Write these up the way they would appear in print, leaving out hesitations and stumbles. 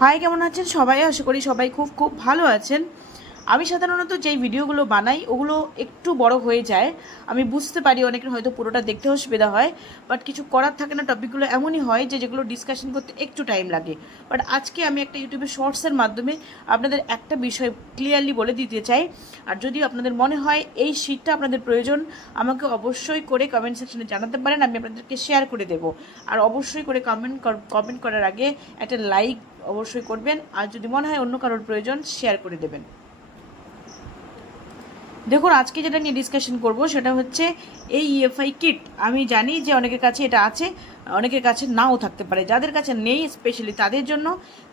High, কেমন আছেন সবাই? আশা করি সবাই খুব খুব ভালো আছেন। আমি সাধারণত যেই ভিডিওগুলো বানাই ওগুলো একটু বড় হয়ে যায়। আমি বুঝতে পারি অনেকের হয়তো পুরোটা দেখতে অসুবিধা হয়, বাট কিছু করার থাকে না। টপিকগুলো এমনই হয় যেগুলো ডিসকাশন করতে একটু টাইম লাগে। বাট আজকে আমি একটা ইউটিউবে শর্টসের মাধ্যমে আপনাদের একটা বিষয় ক্লিয়ারলি বলে দিতে চাই। আর যদি আপনাদের মনে হয় এই শীটটা আপনাদের প্রয়োজন, আমাকে অবশ্যই করে কমেন্ট সেকশনে জানাতে পারেন, আমি আপনাদেরকে শেয়ার করে দেবো। আর অবশ্যই করে কমেন্ট করার আগে একটা লাইক অবশ্যই করবেন, আর যদি মনে হয় অন্য কারোর প্রয়োজন শেয়ার করে দেবেন। দেখুন, আজকে যেটা নিয়ে ডিসকাশন করব সেটা হচ্ছে এই ইএফআই কিট। আমি জানি যে অনেকের কাছে এটা আছে, অনেকের কাছে নাও থাকতে পারে। যাদের কাছে নেই স্পেশালি তাদের জন্য,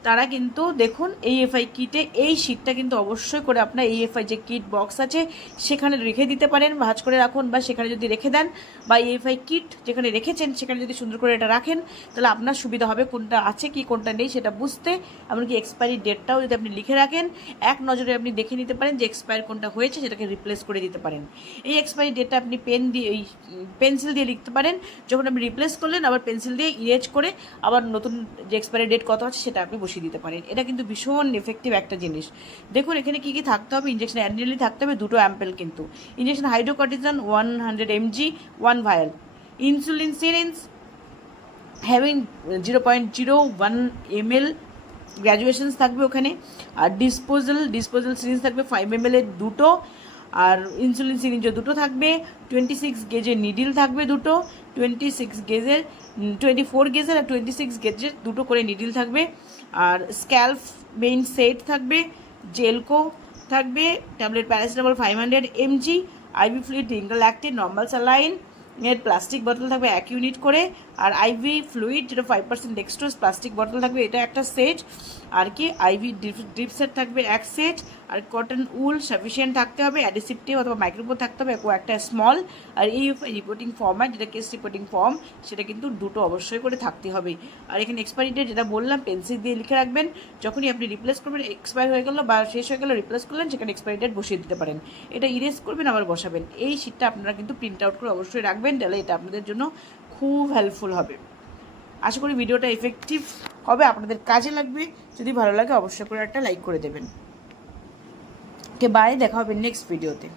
তারা কিন্তু দেখুন এই ইএফআই কিটে এই শীটটা কিন্তু অবশ্যই করে আপনার ইএফআই যে কিট বক্স আছে সেখানে রেখে দিতে পারেন, ভাঁজ করে রাখুন, বা সেখানে যদি রেখে দেন, বা ইএফআই কিট যেখানে রেখেছেন সেখানে যদি সুন্দর করে এটা রাখেন, তাহলে আপনার সুবিধা হবে কোনটা আছে কি কোনটা নেই সেটা বুঝতে। এমনকি এক্সপায়ারি ডেটটাও যদি আপনি লিখে রাখেন, এক নজরে আপনি দেখে নিতে পারেন যে এক্সপায়ার কোনটা হয়েছে, সেটাকে রিপ্লেস করে দিতে পারেন। এই এক্সপায়ারি ডেটটা আপনি পেন্সিল দিয়ে লিখতে পারেন। যখন আপনি রিপ্লেস করলেন, আবার পেন্সিল দিয়ে ইরেজ করে আবার নতুন যে এক্সপায়ারি ডেট কত আছে সেটা আপনি বসিয়ে দিতে পারেন। এটা কিন্তু ভীষণ এফেক্টিভ একটা জিনিস। দেখুন এখানে কী কী থাকতে হবে। ইঞ্জেকশন অ্যানুয়ালি থাকতে হবে 2 অ্যাম্পেল, কিন্তু injection hydrocortisone 100 mg 1 ভায়াল, insulin syringe having 0.01 ml graduations থাকবে ওখানে। আর ডিসপোজাল সিরিঞ্জ থাকবে 5 ml এর 2টো, আর ইনসুলিন সিরিঞ্জও 2টো থাকবে। 26 গেজের নিডিল থাকবে 2টো, 24 গেজের আর 26 গেজের 2টো করে নিডিল থাকবে। আর স্ক্যাল্প মেইন সেট থাকবে, জেলকো থাকবে, tablet paracetamol 500 mg, IV fluid ডিঙ্গাল্যাক্টিন নর্মাল স্যালাইন এর প্লাস্টিক বোতল থাকবে 1 ইউনিট করে, আর আইভি ফ্লুইড যেটা 5% ডেক্সট্রোজ প্লাস্টিক বোতল থাকবে, এটা একটা সেট। আর কি আইভি ড্রিপ সেট থাকবে 1 সেট। আর কটন উল সাফিসিয়েন্ট থাকতে হবে, অ্যাডিসিভ টেপ অথবা মাইক্রোবোর্ড থাকতে হবে একটা স্মল। আর এই রিপোর্টিং ফর্ম্যাট যেটা কেস রিপোর্টিং ফর্ম, সেটা কিন্তু 2টো অবশ্যই করে থাকতে হবে। আর এখানে এক্সপায়ারি ডেট যেটা বললাম পেন্সিল দিয়ে লিখে রাখবেন। যখনই আপনি রিপ্লেস করবেন, এক্সপায়ার হয়ে গেল বা শেষ হয়ে গেল, রিপ্লেস করলেন, সেখানে এক্সপায়ারি ডেট বসিয়ে দিতে পারেন। এটা ইরেজ করবেন আবার বসাবেন। এই শীটটা আপনারা কিন্তু প্রিন্ট আউট করে অবশ্যই রাখবেন, তাহলে এটা আপনাদের জন্য খুব হেল্পফুল হবে। আশা করি ভিডিওটা এফেক্টিভ হবে, আপনাদের কাজে লাগবে। যদি ভালো লাগে অবশ্যই করে একটা লাইক করে দেবেন। ওকে, বাই, দেখা হবে নেক্সট ভিডিওতে।